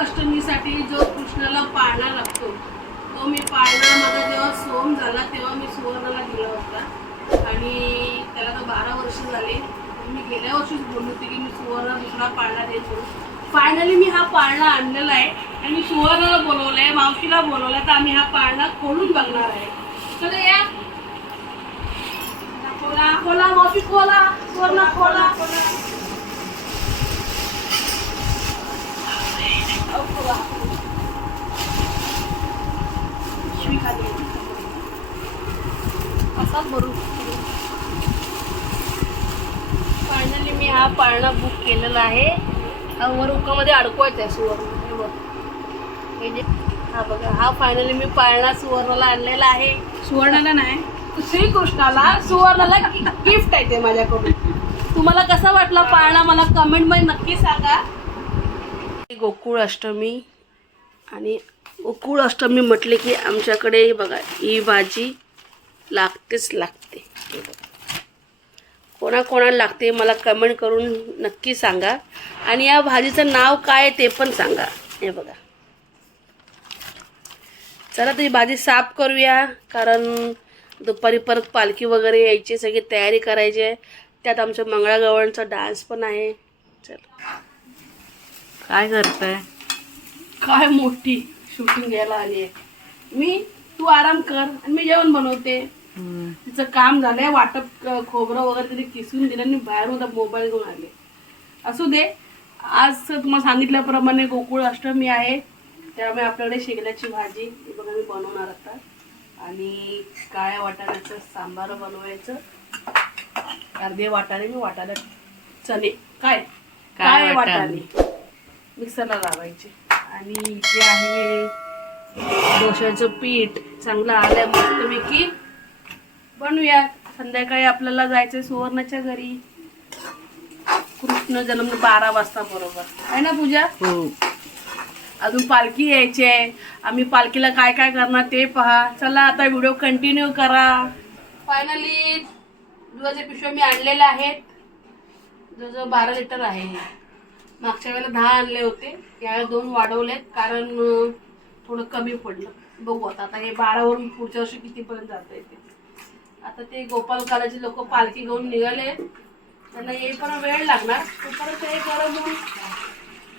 अष्टमीसाठी जो कृष्णाला पाळणा लागतो तो मी पाळणा माझा जेव्हा सोम झाला तेव्हा मी सुवर्णाला दिला होता आणि त्याला तर 12 वर्ष झाले. मी गेल्या वर्षीच बोलली होती की मी सुवर्ण दुसरा पाळणा देतो. फायनली मी हा पाळणा आणलेला आहे आणि मी सुवर्णाला बोलवलं आहे, मावशीला बोलवलं आहे, तर आम्ही हा पाळणा खोलून बघणार आहे. चला या, खोला खोला मावशी, खोला सुवर्ण, खोला खोला. असाच भरू. फायनली मी हा पाळणा बुक केलेला आहे. वर उकामध्ये अडकवायचा आहे सुवर्ण. हे बघ, हे जे हा बघा, हा फायनली मी पाळणा सुवर्णाला आणलेला आहे. सुवर्णाला नाही, श्रीकृष्णाला, सुवर्णाला गिफ्ट आहे ते माझ्याकडून. तुम्हाला कसा वाटला पाळणा मला कमेंटमध्ये नक्की सांगा. गोकुळ अष्टमी आणि गोकुळ अष्टमी म्हटले की आमच्याकडे बघा ही भाजी लागतेच लागते. कोणाकोणाला लागते मला कमेंट करून नक्की सांगा. आणि या भाजीचं नाव काय ते पण सांगा. हे बघा, चला तर ही भाजी साफ करूया, कारण दुपारी परत पालखी वगैरे यायची, सगळी तयारी करायची आहे. त्यात आमच्या मंगळागौरांचा डान्स पण आहे. चला, काय करताय? काय मोठी शूटिंग घ्यायला आली आहे मी. तू आराम कर आणि मी जेवण बनवते. तिचं काम झालंय, वाटप खोबरं वगैरे तिने किसून दिलं आणि बाहेरून मोबाईल घेऊन आले. असू दे, आज तुम्हाला सांगितल्याप्रमाणे गोकुळ अष्टमी आहे, त्यामुळे आपल्याकडे शेगल्याची भाजी ही बघा मी बनवणार आता. आणि काळ्या वाटाण्याचं सांबार बनवायचं. अर्धे वाटाणे मी वाटाणे चणे काय काय वाटाणे मिक्सरला लावायचे. आणि इथे आहे डोश्याचं पीठ चांगलं आलंय मस्तपैकी. बनवूया. संध्याकाळी आपल्याला जायचंय सुवर्णाच्या घरी. कृष्ण जन्म 12 वाजता बरोबर आहे ना पूजा? हो. अजून पालखी यायची आहे. आम्ही पालखीला काय काय करणार ते पहा. चला आता व्हिडिओ कंटिन्यू करा. फायनली दुधाच्या पिशव्या मी आणलेल्या आहेत. जवळजवळ 12 लिटर आहे. मागच्या वेळेला 10 आणले होते, यावेळेला 2 वाढवलेत कारण थोडं कमी पडलं. बघू आता हे 12 वरून पुढच्या वर्षी कितीपर्यंत जाता येते. आता ते गोपालकालाचे लोक पालखी घेऊन निघाले, त्यांना येईपर्यंत वेळ लागणार. तोपर्यंत हे गरम होऊन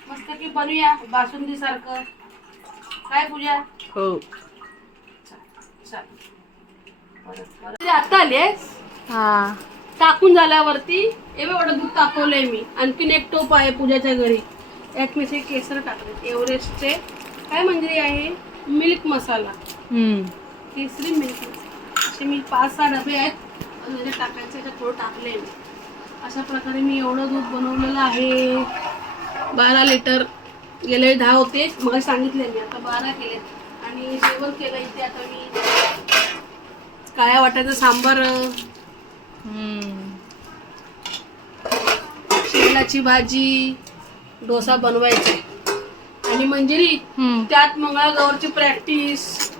मस्त की बनूया बासुंदी सारखं. काय पूजा? हो. आता आलीस? हा. टाकून झाल्यावरती एवढं दूध तापवलंय मी. आणखीन एक टोप आहे पूजाच्या घरी, यात मी केसर टाकले एव्हरेस्टचे. काय म्हणजे आहे मिल्क मसाला, केसरी मिल्क मसाला. असे मी 5-6 डबे आहेत, टाकायचे थोडं टाकले मी. अशा प्रकारे मी एवढं दूध बनवलेलं आहे. 12 लिटर. गेले 10 होते मग सांगितले मी, आता 12 केले. आणि जेवण केलं इथे आता मी काळ्या वाटाण्याचं सांबार, शेंगाची भाजी, डोसा बनवायचा. आणि मंजिरी त्यात मंगळागौरची प्रॅक्टिस.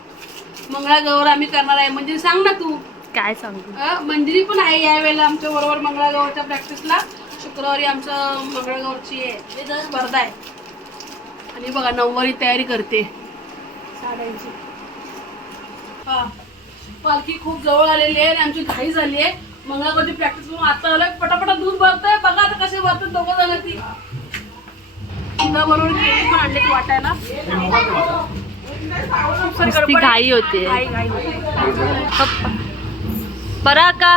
मंगळागौर आम्ही करणार आहे. मंजिरी सांग ना तू. काय सांगू? मंजिरी पण आहे यावेळेला आमच्या बरोबर मंगळागौरच्या प्रॅक्टिसला. शुक्रवारी आमचं मंगळागौरची आहे, जर स्पर्धा आहे. आणि बघा नऊवारी तयारी करते साड्यांची. हा, पालखी खूप जवळ आलेली आहे आणि आमची घाई झाली आहे. मंगळागौरची प्रॅक्टिस करून आता आलोय. पटापटा दूध भरतोय. बघा आता कसे भरतात दोघं जण. ती बरोबर केळी पण आणले वाटायला. नुसती घाई होते. बरा का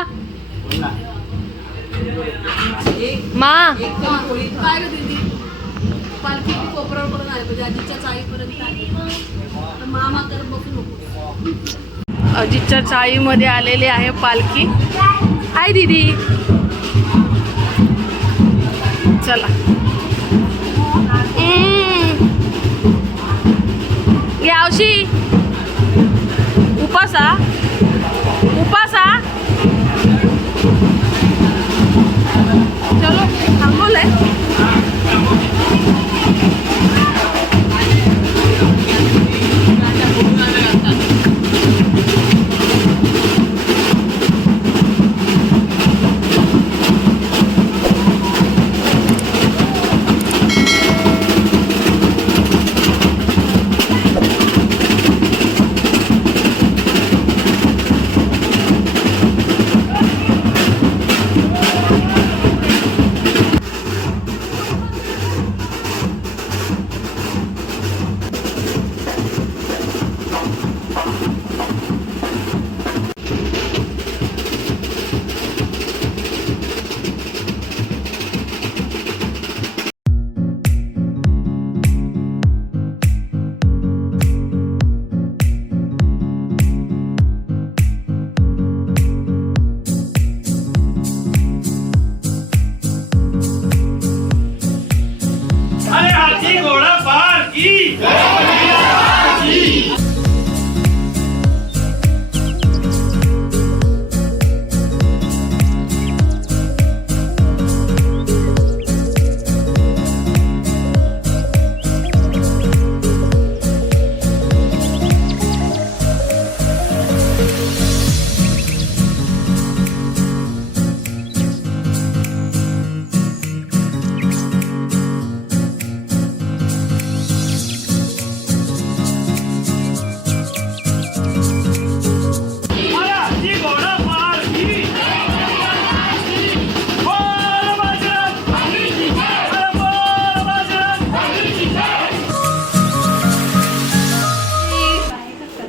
मा? काय ग दीदी, पालखी कोपरावर पर्यंत आली म्हणजे आजीच्या चाळीपर्यंत आली. मामा कर बघू नको. अजितच्या चाळीमध्ये आलेली आहे पालखी. हाय दीदी, चला यावशी उपासा उपासा. चलो थांबवलंय.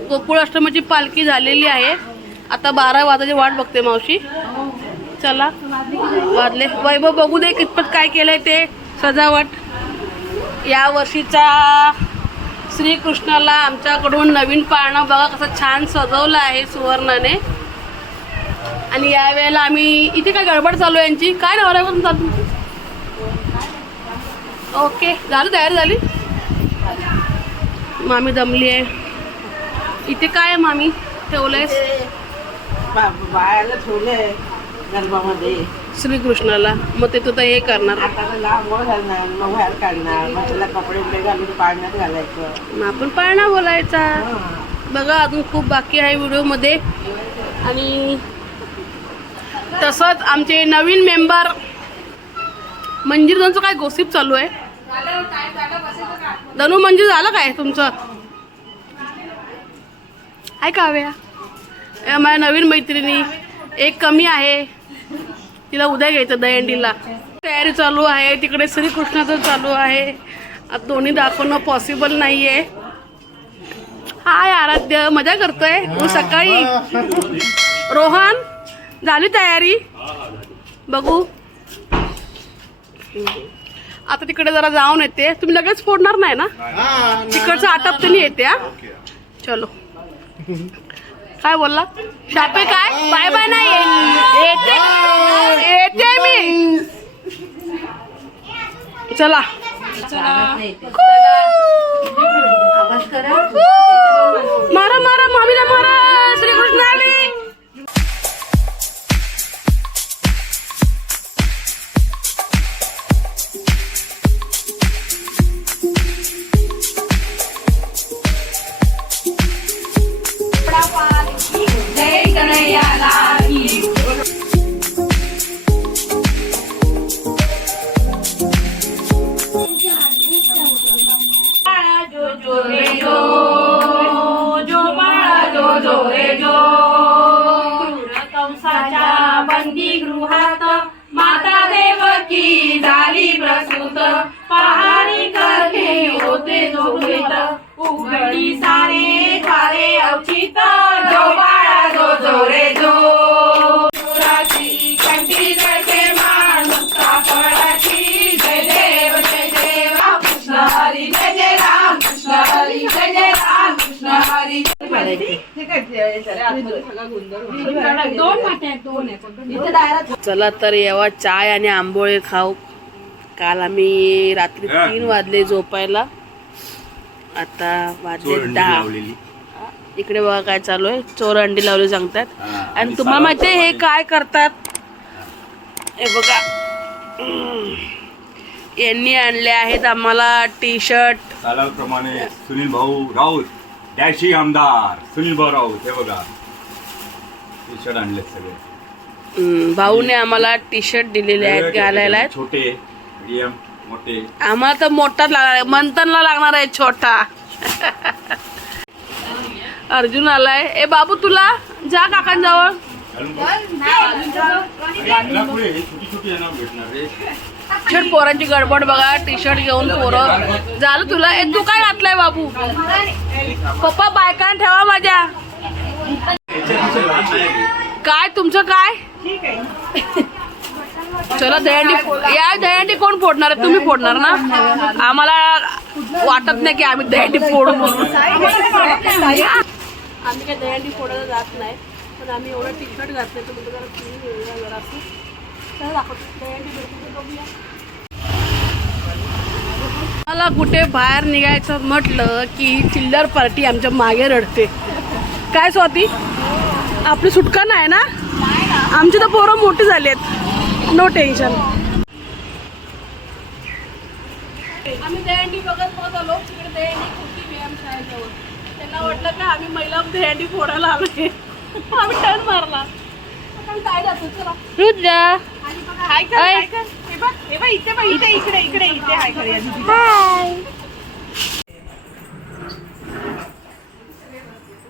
गोकुळाष्टमीची पालखी झालेली आहे. आता 12 वाजायची वाट बघते मावशी. चला वाजले. वैभव बघू दे कितपत काय केलंय ते सजावट. या वर्षीचा श्रीकृष्णाला आमच्याकडून नवीन पाळणा बघा कसं छान सजवलं आहे सुवर्णाने. आणि यावेळेला आम्ही इथे काय गडबड चालू आहे यांची. काय नवऱ्यापासून चालू. ओके झालं तयारी झाली. मामी दमली आहे. इथे काय आहे मामी ठेवलंय बाळाला ठेवलंय गरबामध्ये श्रीकृष्णाला. मग ते तर हे करणार. आता त्याला आंघोळ घालणार मग बाहेर काढणार मग त्याला कपडे बिपडे घालून पाळण्यात घालायचं. मग आपण पाळणा बोलायचा. बघा अजून खूप बाकी आहे व्हिडिओमध्ये. आणि तसंच आमचे नवीन मेंबर मंजिर त्यांचं काय गोसिप चालू आहे. धनु मंजिर झालं काय तुमचं. आहे का हव्या माझ्या नवीन मैत्रिणी एक कमी आहे. तिला उद्या घ्यायचं दहीहंडीला. तयारी चालू आहे. तिकडे श्रीकृष्णाचं चालू आहे. आता दोन्ही दाखवणं पॉसिबल नाही आहे. हाय आराध्य मजा करतोय. सकाळी रोहन झाली तयारी बघू. आता तिकडे जरा जाऊन येते. तुम्ही लगेच फोडणार नाही ना. तिकडचं आटपतेनी येते. हा चलो. काय बोलला शापे. काय बाय बाय नाही येते येते मी. चला मारा मारा मामीला मारा. श्रीकृष्ण आले. बंदी गृहात माता देवकी झाली प्रसूत. पहारी करते होते जोगीत उघडी सारे खारे अवचित. जो बाळा जो जो रे जो. सुराची कंठी जळते मान मुक्ता फळाची. जय देव जय देव कृष्ण हरी जय जय राम कृष्ण हरी जय जय राम कृष्ण हरी. चला तर यावा चाय आणि आंबोळे खाऊ. काल आम्ही रात्री 3 वाजले झोपायला. आता वाजले 10. इकडे बघा काय चालू आहे. चोर अंडी लावली सांगतात. आणि तुम्हाला माहिती हे काय करतात. हे बघा यांनी आणले आहेत आम्हाला टी शर्ट. कालाप्रमाणे सुनील भाऊ राऊत डॅशी आमदार सुनील भाऊ राऊत. हे बघा टी शर्ट आणले सगळे. भाऊने आम्हाला टी शर्ट दिलेले आहेत घालायला. छोटे मीडियम मोठे. आम्हाला तर मोठाच लागणार. मंथनला लागणार आहे छोटा. अर्जुन आलाय. ए बाबू तुला जा काकांजवळ. शर्ट पोरांची गडबड बघा. टी शर्ट घेऊन पोरं झालं तुला. ए तू काय घातलाय बाबू. पप्पा बायकान ठेवा माझ्या. काय तुमचं काय. चला दहीहंडी. या दहीहंडी कोण फोडणार आहे. तुम्ही फोडणार ना. आम्हाला वाटत नाही की आम्ही दहीहंडी फोडू म्हणून. आम्ही काय दहीहंडी फोडायला जात नाही. पण आम्ही एवढं टी शर्ट घातलं तर म्हणजे जरा असं. चला दाखवतो दहीहंडी भेटते बघूया. मला कुठे बाहेर निघायचं म्हटलं की चिल्लर पार्टी आमच्या मागे रडते. काय स्वाती, आपली सुटका नाही ना? आमची तर पोरं मोठी झाली आहेत, नो टेन्शन. आम्ही दहीहंडी बघत आलो. तिकडे दहीहंडी होती व्यायाम शाळेजवळ. त्यांना वाटलं का आम्ही महिला दहीहंडी फोडायला आलोय. आम्ही टर्न मारला. आपण काय जातो, चला. रुद्रा आणि बघा, हाय कर, हाय. हाय कर. हे बघ इथे बघ, इकडे हाय कर या दीदी.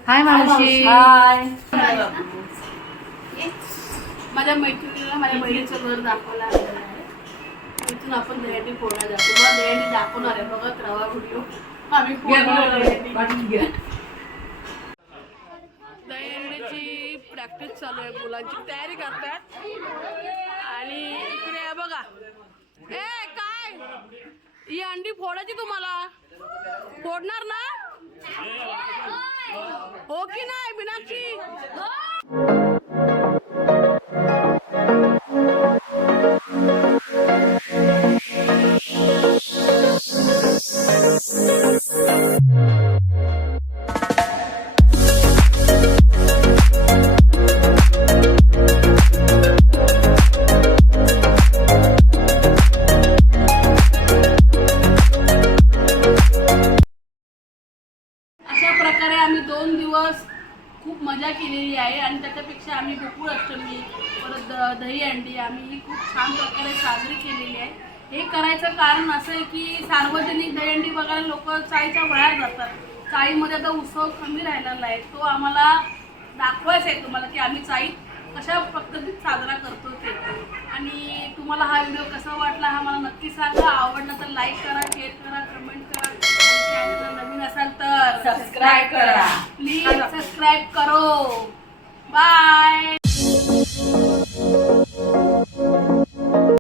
हाय मावशी. माझ्या मैत्रिणीला माझ्या बहिणीचं घर दाखवलं आहे. इथून आपण दहीहंडी फोडायला जातो. तुम्हाला दहीहंडी दाखवणार आहे, बघत राहा व्हिडिओ. आम्ही दहीहंडीची प्रॅक्टिस चालू आहे, मुलांची तयारी करतात. आणि इकडे आहे बघा, ए काय ही अंडी फोडायची तुम्हाला, फोडणार ना? हो की नाही मीनाक्षी? अशा प्रकारे आम्ही 2 दिवस खूप मजा केलेली आहे. आणि त्याच्यापेक्षा आम्ही गोकुळ अष्टमी, परत दहीहंडी आम्ही ही खूप छान प्रकारे साजरी केलेली आहे. हे करायचं कारण असं आहे की सार्वजनिक दहीहंडी बघायला लोक चाळीच्या बाहेर जातात. चाळीमध्ये आता उत्सव कमी राहिलेला आहे, तो आम्हाला दाखवायचा आहे तुम्हाला की आम्ही चाळीत कशा पद्धतीत साजरा करतो ते. आणि तुम्हाला हा व्हिडिओ कसा वाटला हा मला नक्की सांगा. आवडला तर लाईक करा, शेअर करा, कमेंट करा. आणि चॅनलला नवीन असाल तर सबस्क्राईब करा. प्लीज सबस्क्राईब करो. बाय.